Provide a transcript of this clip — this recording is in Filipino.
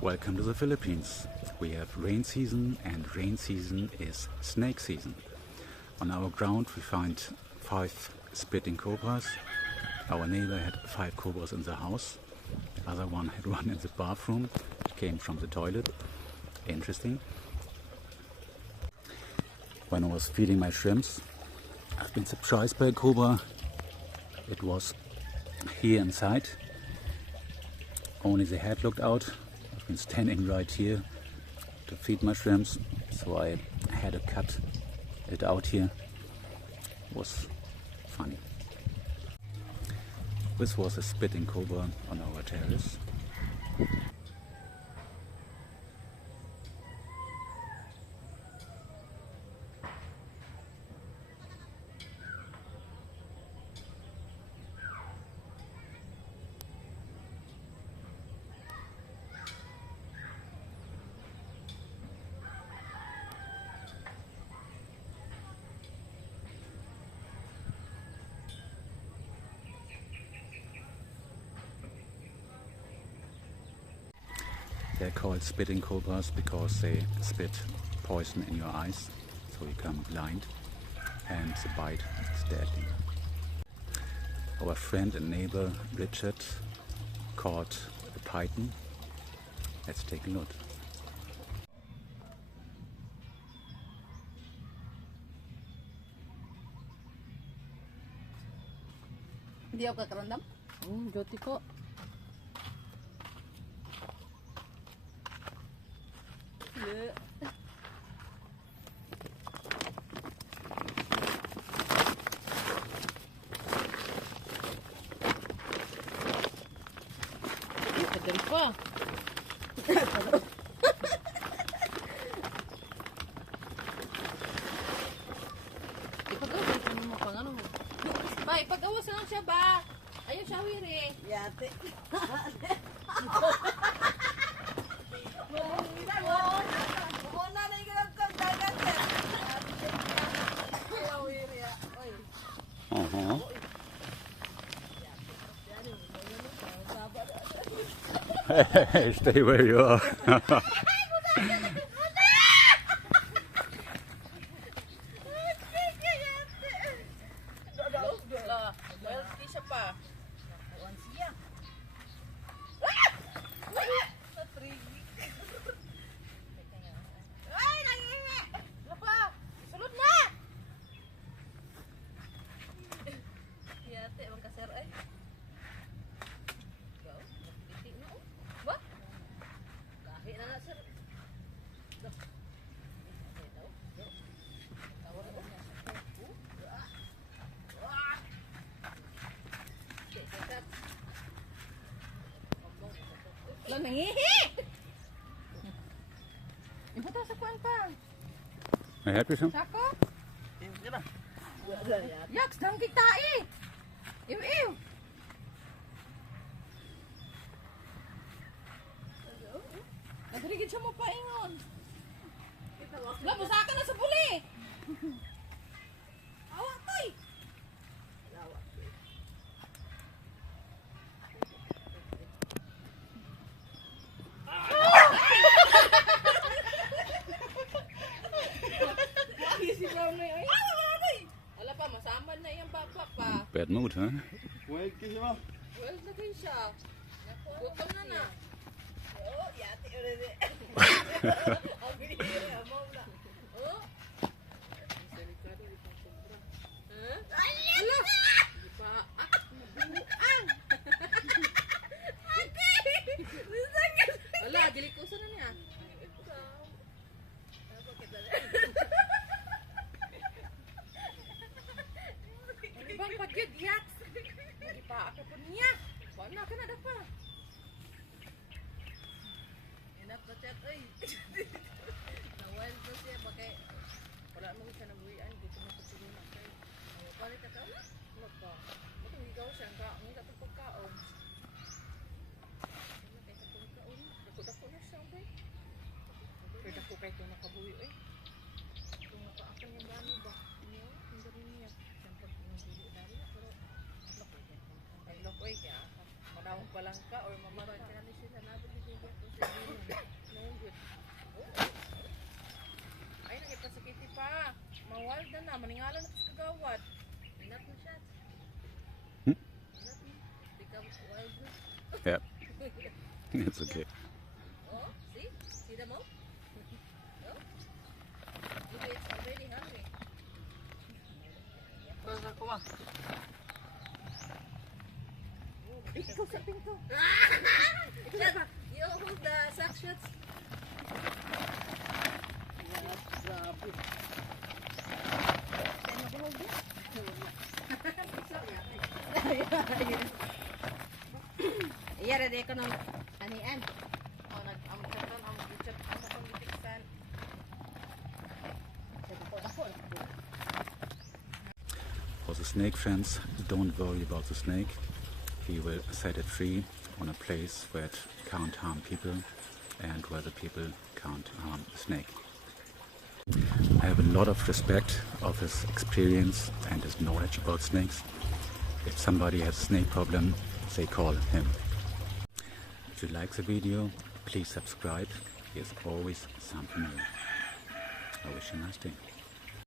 Welcome to the Philippines. We have rain season, and rain season is snake season. On our ground we find 5 spitting cobras. Our neighbor had 5 cobras in the house. The other one had one in the bathroom. It came from the toilet. Interesting. When I was feeding my shrimps, I've been surprised by a cobra. It was here inside. Only the head looked out. I've been standing right here to feed my shrimps, so I had to cut it out here. It was funny. This was a spitting cobra on our terrace. They're called spitting cobras because they spit poison in your eyes, so you become blind, and the bite is deadly. Our friend and neighbor Richard caught a Pitan. Let's take a look. Hindi ako kakarandam? Joti ko. Yeah. Tagal pa. Ipagawas mo mo pang ano mo. Ba, ipagawas lang siya ba? Ayaw siya wiri. Yate. Hey, stay where you are. Lang nangihi! Ibuta sa kuwan pa. May help you some? Sako? Yaks, dang kitai! Iw! Nagrigid siya mo pa ingon. Lang, musaka na sa buli! Awak toy! Wala pa, masaman na yung baba pa. Bad mood, huh? Well, kasi mo. Well, lagay siya. Gutom na na. Oo, yati ulit eh. Ang binigyan na, mom na. Oo. Ala! Hindi pa. Buang! Ala, dilikusan na niya. Bang pagkid yak. Hindi pa ako po niya. Wala ka na dapat. Enough na chat ay. Nawal ko siya bakay wala mo siya nabuhian dito na sa na kay. Ay pare ka ta. Wala pa. Ito ikaw siya ka ang sa pagkaon. Ano kay sa pagkaon? Dako na siya ba? Kaya dako kay to nakabuhi ay. Kung nakaakan yung dami ba? Niyo, hindi rin niya. Lokoy niya, manawang pa lang ka or mamaroon ka ni sila na It's okay. Oh, see? See the mouth? Oh? Look, it's already hungry. Ikaw sa pinto. You hold the sections. Grabe. Kaya mabuhog din. Iya, ready ko ng anian. Oh, nag-amchatan, ang gitiksan. For the snake friends, don't worry about the snake. He will set it free on a place where it can't harm people and where the people can't harm the snake. I have a lot of respect of his experience and his knowledge about snakes. If somebody has a snake problem, they call him. If you like the video, please subscribe. There's always something new. I wish you a nice day.